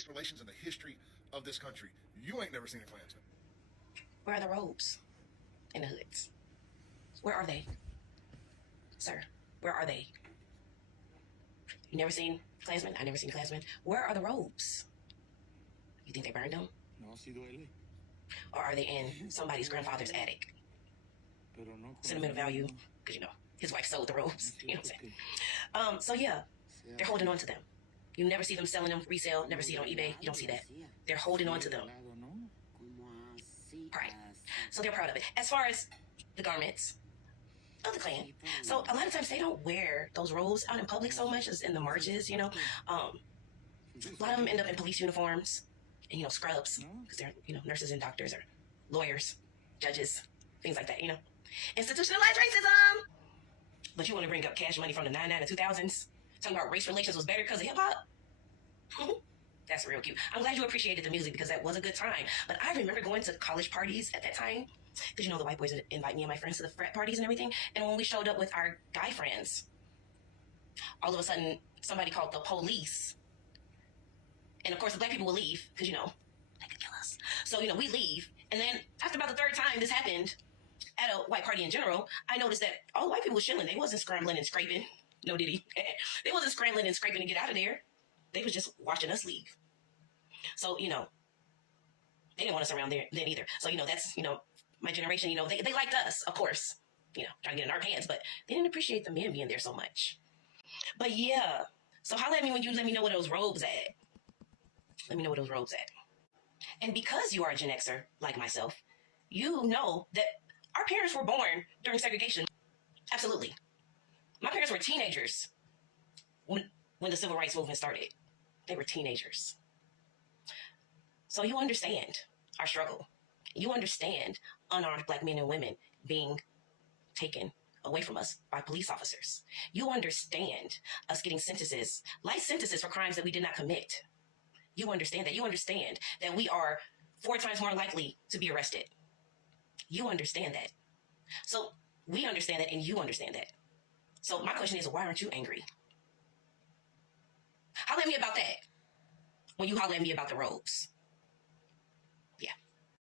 race relations in the history of this country. You ain't never seen a Klansman. Where are the robes in the hoods? Where are they? Sir, where are they? You never seen Klansmen? I never seen Klansmen. Where are the robes? You think they burned them? No, sí duele. Or are they in somebody's grandfather's attic? Pero no Sentimental value, because you know, his wife sold the robes. You know what I'm saying? So yeah, they're holding on to them. You never see them selling them resale, never see it on eBay. You don't see that. They're holding on to them. Right. So they're proud of it. As far as the garments of the Klan. So a lot of times they don't wear those robes out in public so much as in the marches, you know. A lot of them end up in police uniforms and, you know, scrubs, because they're, you know, nurses and doctors or lawyers, judges, things like that, you know. Institutionalized racism. But you want to bring up Cash Money from the 99 and 2000s, talking about race relations was better because of hip hop. That's real cute. I'm glad you appreciated the music because that was a good time. But I remember going to college parties at that time, because you know the white boys would invite me and my friends to the frat parties and everything. And when we showed up with our guy friends, all of a sudden somebody called the police. And of course the black people will leave because, you know, they could kill us. So, you know, we leave. And then after about the third time this happened at a white party in general, I noticed that all the white people were chilling. They wasn't scrambling and scraping. No diddy. They wasn't scrambling and scraping to get out of there. They was just watching us leave. So, you know, they didn't want us around there then either. So, you know, that's, you know, my generation, you know, they liked us, of course, you know, trying to get in our pants, but they didn't appreciate the men being there so much. But yeah, so holla at me when you let me know where those robes at. Let me know where those robes at. And because you are a Gen Xer, like myself, you know that our parents were born during segregation. Absolutely. My parents were teenagers when the civil rights movement started. They were teenagers. So you understand our struggle. You understand unarmed black men and women being taken away from us by police officers. You understand us getting sentences, life sentences for crimes that we did not commit. You understand that. You understand that we are 4 times more likely to be arrested. You understand that. So we understand that and you understand that. So my question is, why aren't you angry? Holler at me about that when you holler at me about the robes.